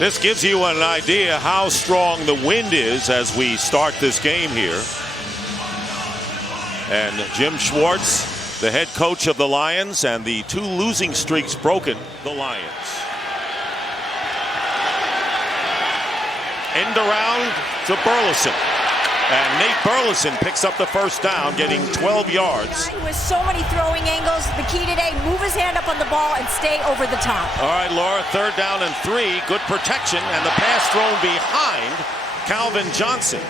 This gives you an idea how strong the wind is as we start this game here. And Jim Schwartz, the head coach of the Lions, and the 2 losing streaks broken, the Lions. End around to Burleson. And Nate Burleson picks up the first down, getting 12 yards. With so many throwing angles, the key today, move his hand up on the ball and stay over the top. All right, Laura, 3rd down and 3. Good protection, and the pass thrown behind Calvin Johnson.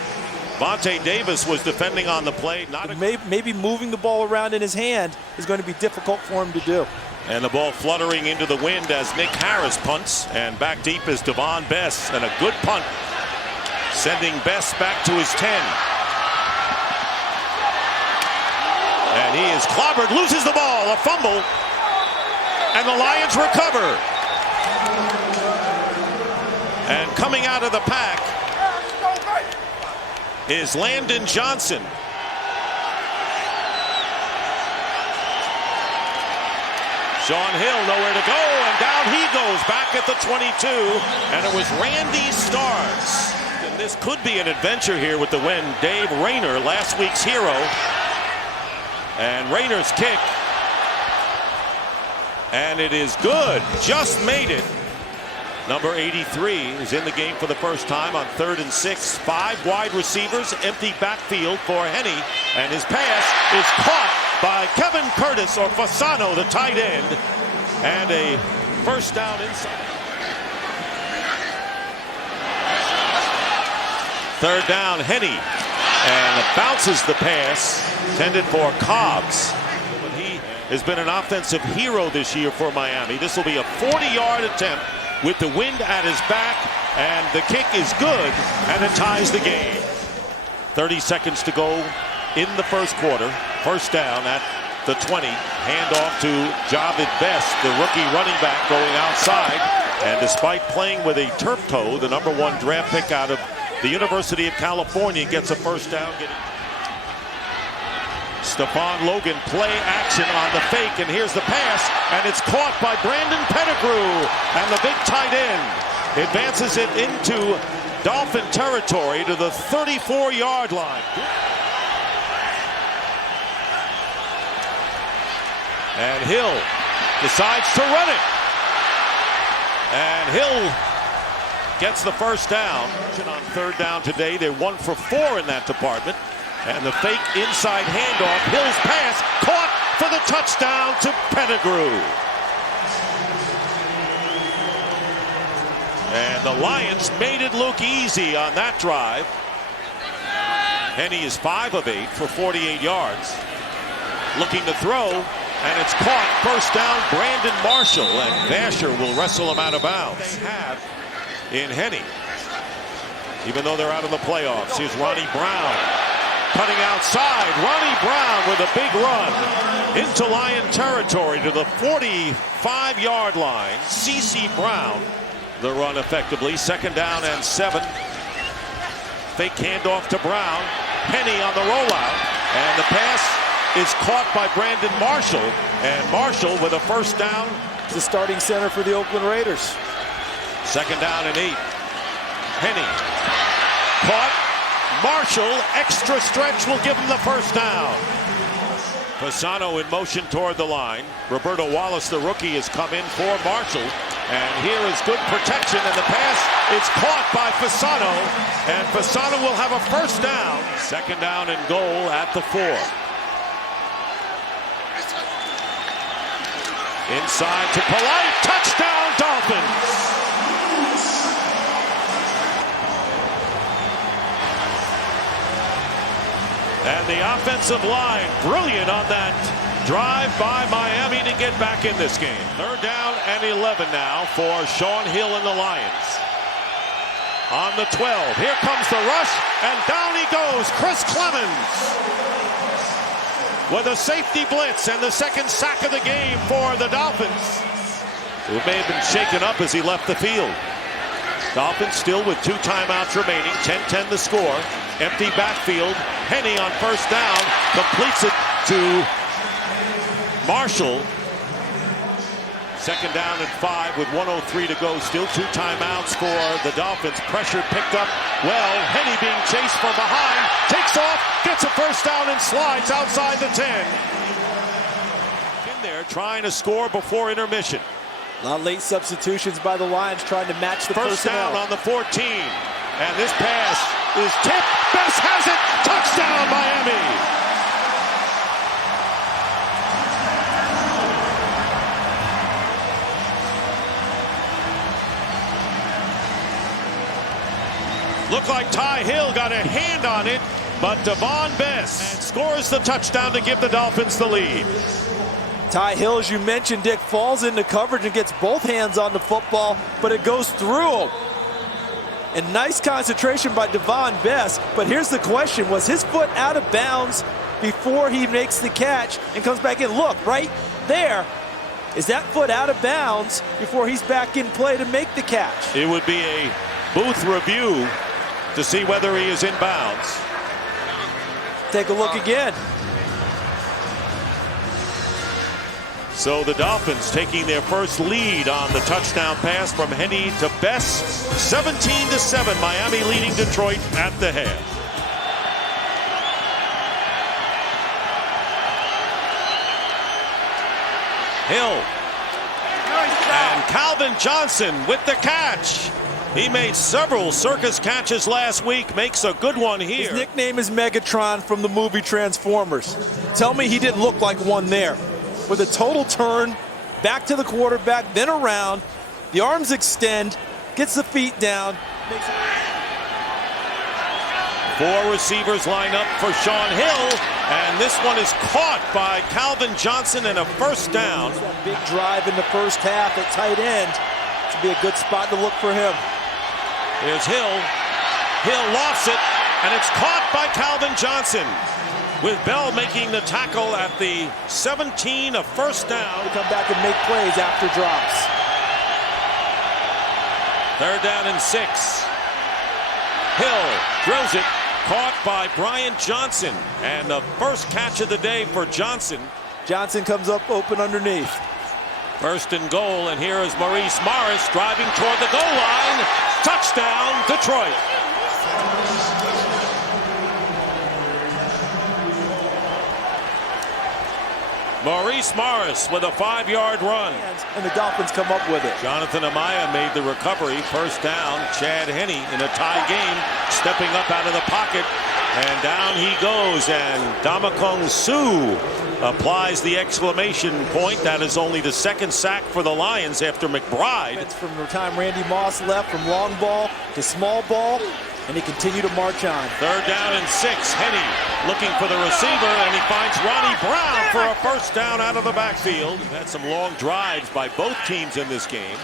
Vontae Davis was defending on the play. Maybe moving the ball around in his hand is going to be difficult for him to do. And the ball fluttering into the wind as Nick Harris punts. And back deep is Devon Bess, and a good punt, sending Bess back to his 10. And he is clobbered, loses the ball, a fumble, and the Lions recover. And coming out of the pack is Landon Johnson. Sean Hill nowhere to go, and down he goes back at the 22, and it was Randy Starrs. And this could be an adventure here with the win. Dave Rayner, last week's hero, and Rayner's kick, and it is good, just made it. Number 83 is in the game for the first time on 3rd and 6. 5 wide receivers, empty backfield for Henne, and his pass is caught by Kevin Curtis, or Fasano, the tight end, and a first down inside. 3rd down, Henne, and bounces the pass, intended for Cobbs. But he has been an offensive hero this year for Miami. This will be a 40-yard attempt with the wind at his back, and the kick is good, and it ties the game. 30 seconds to go in the first quarter. First down at the 20. Handoff to Javid Best, the rookie running back, going outside. And despite playing with a turf toe, the number 1 draft pick out of the University of California gets a first down. Stephon Logan, play action on the fake, and here's the pass, and it's caught by Brandon Pettigrew, and the big tight end advances it into Dolphin territory to the 34-yard line. And Hill decides to run it, and Hill gets the first down. On 3rd down today, they're 1 for 4 in that department. And the fake inside handoff, Hill's pass, caught for the touchdown to Pettigrew. And the Lions made it look easy on that drive. Henne is 5 of 8 for 48 yards. Looking to throw, and it's caught. First down, Brandon Marshall, and Vasher will wrestle him out of bounds. They have in Henne, even though they're out of the playoffs. Here's Ronnie Brown. Cutting outside, Ronnie Brown with a big run into Lion territory to the 45-yard line. C.C. Brown, the run effectively. 2nd down and 7. Fake handoff to Brown. Henne on the rollout, and the pass is caught by Brandon Marshall, and Marshall with a first down. The starting center for the Oakland Raiders. 2nd down and 8. Henne caught. Marshall, extra stretch, will give him the first down. Fasano in motion toward the line. Roberto Wallace, the rookie, has come in for Marshall. And here is good protection, and the pass is caught by Fasano. And Fasano will have a first down. 2nd down and goal at the 4. Inside to Polite. Touchdown, Dolphins. And the offensive line, brilliant on that drive by Miami to get back in this game. 3rd down and 11 now for Sean Hill and the Lions. On the 12, here comes the rush, and down he goes, Chris Clemens, with a safety blitz and the 2nd sack of the game for the Dolphins, who may have been shaken up as he left the field. Dolphins still with 2 timeouts remaining, 10-10 the score. Empty backfield. Henne on first down completes it to Marshall. Second down and 5 with 1:03 to go. Still 2 timeouts for the Dolphins. Pressure picked up well. Henny being chased from behind. Takes off, gets a first down and slides outside the 10. In there trying to score before intermission. A lot of late substitutions by the Lions trying to match the First personnel. down on the 14. And this pass is tipped. Bess has it. Touchdown, Miami. Looked like Ty Hill got a hand on it, but Devon Bess scores the touchdown to give the Dolphins the lead. Ty Hill, as you mentioned, Dick, falls into coverage and gets both hands on the football, but it goes through him. And nice concentration by Devon Bess, but here's the question. Was his foot out of bounds before he makes the catch and comes back in? Look, right there. Is that foot out of bounds before he's back in play to make the catch? It would be a booth review to see whether he is in bounds. Take a look again. So the Dolphins taking their first lead on the touchdown pass from Henny to Bess. 17-7, Miami leading Detroit at the half. Hill. And Calvin Johnson with the catch. He made several circus catches last week, makes a good one here. His nickname is Megatron from the movie Transformers. Tell me he didn't look like one there. With a total turn, back to the quarterback, then around, the arms extend, gets the feet down. Four receivers line up for Sean Hill, and this one is caught by Calvin Johnson and a first down. That big drive in the first half at tight end. To be a good spot to look for him. Here's Hill. Hill lofts it, and it's caught by Calvin Johnson. With Bell making the tackle at the 17, a first down. They come back and make plays after drops. Third down and 6. Hill throws it, caught by Brian Johnson, and the first catch of the day for Johnson. Johnson comes up open underneath. First and goal, and here is Maurice Morris driving toward the goal line. Touchdown, Detroit. Maurice Morris with a 5-yard run. And the Dolphins come up with it. Jonathan Amaya made the recovery. First down, Chad Henne in a tie game, stepping up out of the pocket. And down he goes, and Damakong Suh applies the exclamation point. That is only the second sack for the Lions after McBride. It's from the time Randy Moss left from long ball to small ball, and he continued to march on. Third down and 6. Henne looking for the receiver, and he finds Ronnie Brown for a first down out of the backfield. We've had some long drives by both teams in this game.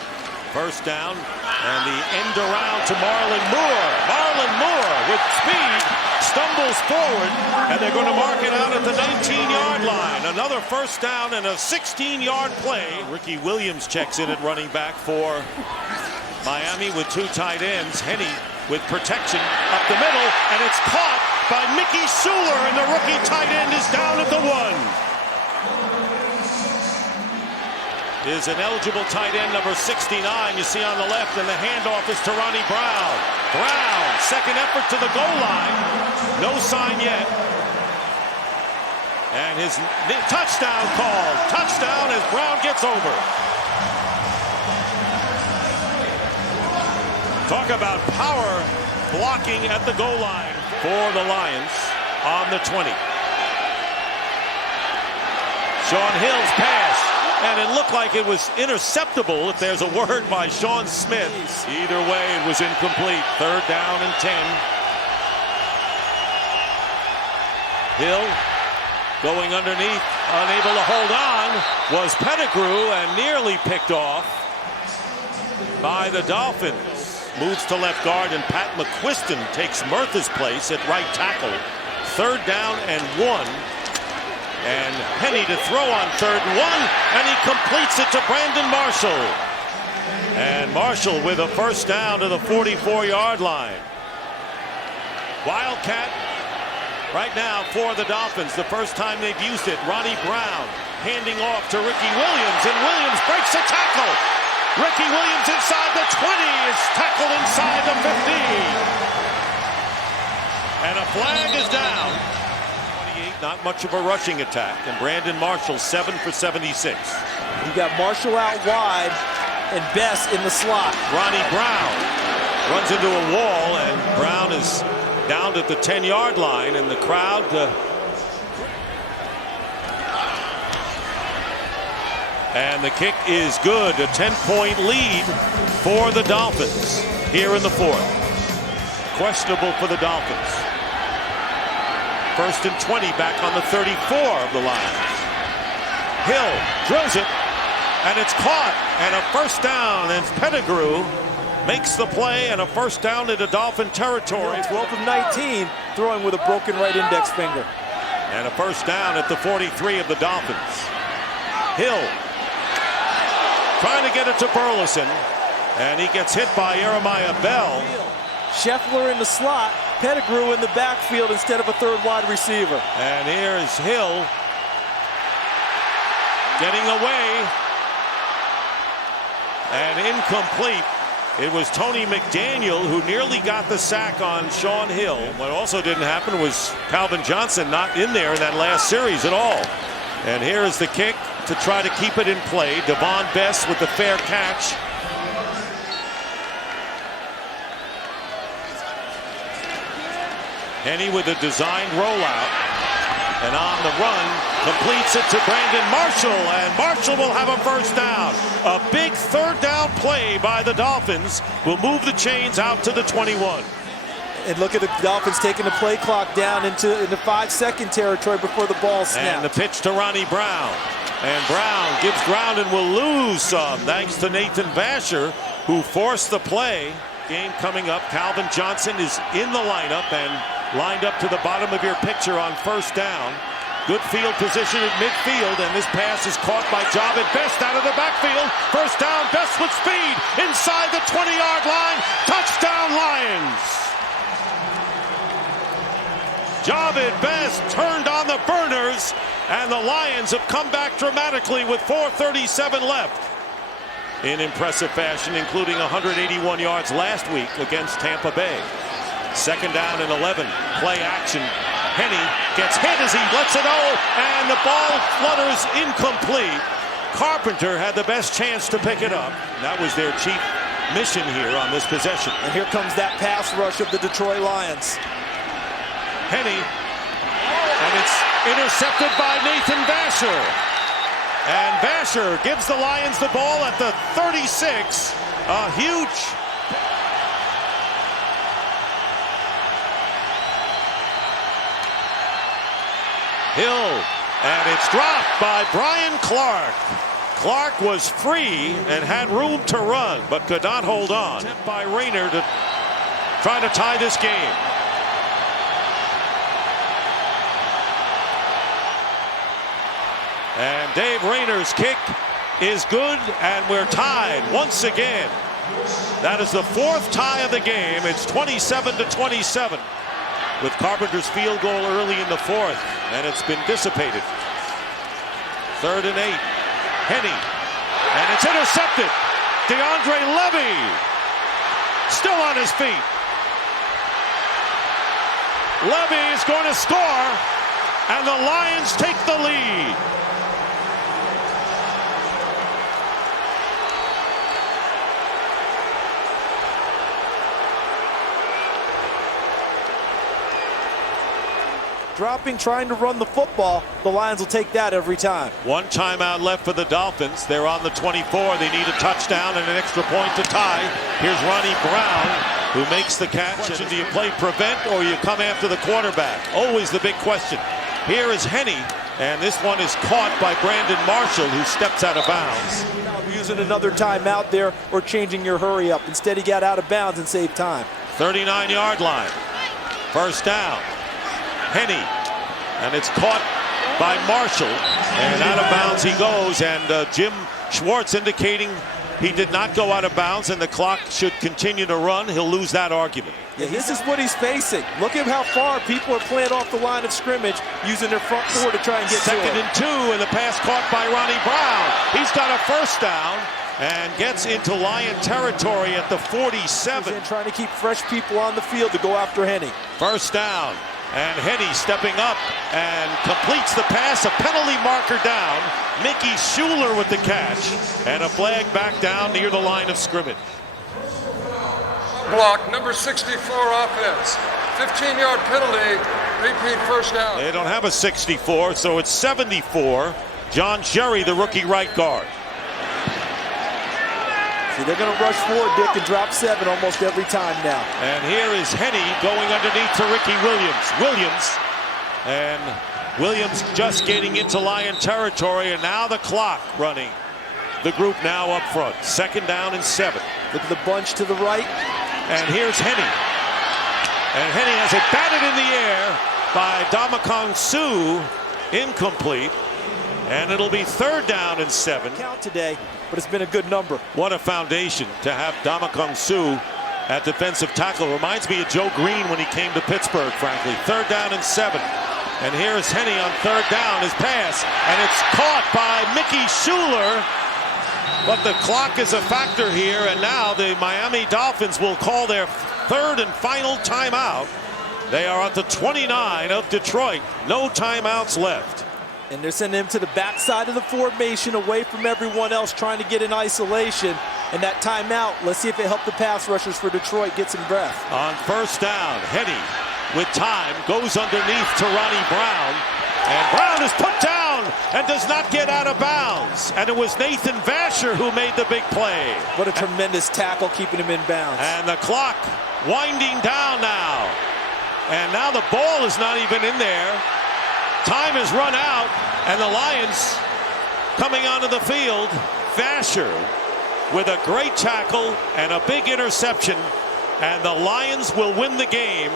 First down, and the end around to Marlon Moore. Marlon Moore with speed stumbles forward, and they're going to mark it out at the 19-yard line. Another first down and a 16-yard play. Ricky Williams checks in at running back for Miami with 2 tight ends. Henne with protection up the middle, and it's caught by Mickey Suler, and the rookie tight end is down at the 1. Is an eligible tight end, number 69, you see on the left, and the handoff is to Ronnie Brown. Brown, second effort to the goal line. No sign yet. And his touchdown call. Touchdown as Brown gets over. Talk about power blocking at the goal line for the Lions on the 20. Sean Hill's pass. And it looked like it was interceptable if there's a word by Sean Smith. Either way, it was incomplete. Third down and 10. Hill going underneath, unable to hold on, was Pettigrew and nearly picked off by the Dolphins. Moves to left guard, and Pat McQuiston takes Murtha's place at right tackle. Third down and 1. And Henne to throw on 3rd and 1, and he completes it to Brandon Marshall. And Marshall with a first down to the 44-yard line. Wildcat right now for the Dolphins. The first time they've used it. Ronnie Brown handing off to Ricky Williams, and Williams breaks a tackle. Ricky Williams inside the 20 is tackled inside the 15. And a flag is down. 28, not much of a rushing attack, and Brandon Marshall 7 for 76. You got Marshall out wide and Bess in the slot. Ronnie Brown runs into a wall, and Brown is down at the 10-yard line, and the crowd and the kick is good. A 10-point lead for the Dolphins here in the fourth. Questionable for the Dolphins. 1st and 20 back on the 34 of the Lions. Hill drills it, and it's caught, and a first down, and Pettigrew makes the play, and a first down into Dolphin territory. 12 of 19, throwing with a broken right index finger. And a first down at the 43 of the Dolphins. Hill trying to get it to Burleson, and he gets hit by Jeremiah Bell. Scheffler in the slot, Pettigrew in the backfield instead of a third wide receiver. And here's Hill getting away, and incomplete. It was Tony McDaniel who nearly got the sack on Sean Hill. What also didn't happen was Calvin Johnson not in there in that last series at all. And here is the kick to try to keep it in play. Devon Bess with the fair catch. Henny with a designed rollout. And on the run, completes it to Brandon Marshall, and Marshall will have a first down. A big third down play by the Dolphins will move the chains out to the 21. And look at the Dolphins taking the play clock down into 5-second territory before the ball snaps. And the pitch to Ronnie Brown. And Brown gives ground and will lose some, thanks to Nathan Vasher, who forced the play. Game coming up. Calvin Johnson is in the lineup and lined up to the bottom of your picture on first down. Good field position at midfield, and this pass is caught by Javed Best out of the backfield. First down, Best with speed inside the 20-yard line. Touchdown, Lions. Javed Best turned on the burners, and the Lions have come back dramatically with 4:37 left. In impressive fashion, including 181 yards last week against Tampa Bay. Second down and 11. Play action. Henny gets hit as he lets it go, and the ball flutters incomplete. Carpenter had the best chance to pick it up. That was their chief mission here on this possession. And here comes that pass rush of the Detroit Lions. Henny, and it's intercepted by Nathan Vasher. And Vasher gives the Lions the ball at the 36. A huge Hill, and it's dropped by Brian Clark. Clark was free and had room to run, but could not hold on. Attempt by Rayner to try to tie this game. And Dave Rayner's kick is good, and we're tied once again. That is the fourth tie of the game. It's 27-27. With Carpenter's field goal early in the fourth, and it's been dissipated. 3rd and 8. Henny, and it's intercepted. DeAndre Levy still on his feet. Levy is going to score, and the Lions take the lead. Dropping, trying to run the football. The Lions will take that every time. One timeout left for the Dolphins. They're on the 24. They need a touchdown and an extra point to tie. Here's Ronnie Brown, who makes the catch. Do you play prevent or you come after the quarterback? Always the big question. Here is Henny, and this one is caught by Brandon Marshall, who steps out of bounds. Using another timeout there or changing your hurry up. Instead, he got out of bounds and saved time. 39-yard line. First down. Henny, and it's caught by Marshall, and out of bounds he goes, and Jim Schwartz indicating he did not go out of bounds and the clock should continue to run, he'll lose that argument. Yeah, this is what he's facing. Look at how far people are playing off the line of scrimmage, using their front four to try and get Second to it. and 2, and the pass caught by Ronnie Brown. He's got a first down and gets into Lion territory at the 47. And trying to keep fresh people on the field to go after Henny. First down, and Henny stepping up and completes the pass. A penalty marker down. Mickey Schuler with the catch, and a flag back down near the line of scrimmage. Block, number 64 offense. 15-yard penalty, repeat first down. They don't have a 64, so it's 74. John Sherry, the rookie right guard. See, they're going to rush forward, Dick, and drop 7 almost every time now. And here is Henny going underneath to Ricky Williams. And Williams just getting into Lion territory, and now the clock running. The group now up front. Second down and 7. Look at the bunch to the right. And here's Henny. And Henny has it batted in the air by Damakong Su. Incomplete. And it'll be third down and 7. Count today, but it's been a good number. What a foundation to have Damakong Su at defensive tackle. Reminds me of Joe Green when he came to Pittsburgh, frankly. Third down and 7. And here's Henny on third down. His pass. And it's caught by Mickey Schuler. But the clock is a factor here, and now the Miami Dolphins will call their third and final timeout. They are at the 29 of Detroit. No timeouts left. And they're sending him to the backside of the formation, away from everyone else, trying to get in isolation. And that timeout, let's see if it helped the pass rushers for Detroit get some breath. On first down, Henny with time goes underneath to Ronnie Brown. And Brown is put down and does not get out of bounds. And it was Nathan Vasher who made the big play. What a tremendous tackle, keeping him in bounds. And the clock winding down now. And now the ball is not even in there. Time has run out, and the Lions coming onto the field. Vasher with a great tackle and a big interception. And the Lions will win the game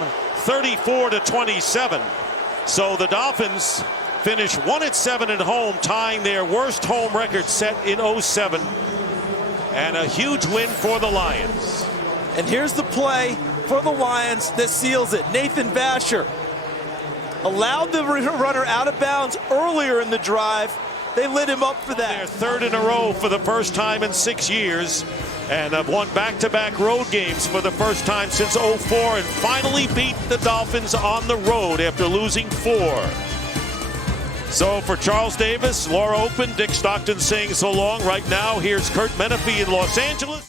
34-27. So the Dolphins finish 1-7 at home, tying their worst home record set in 07. And a huge win for the Lions. And here's the play for the Lions that seals it. Nathan Vasher allowed the runner out of bounds earlier in the drive. They lit him up for that. Their third in a row for the first time in 6 years. And have won back-to-back road games for the first time since 04, and finally beat the Dolphins on the road after losing 4. So for Charles Davis, Laura Open, Dick Stockton saying so long. Right now, here's Kurt Menefee in Los Angeles.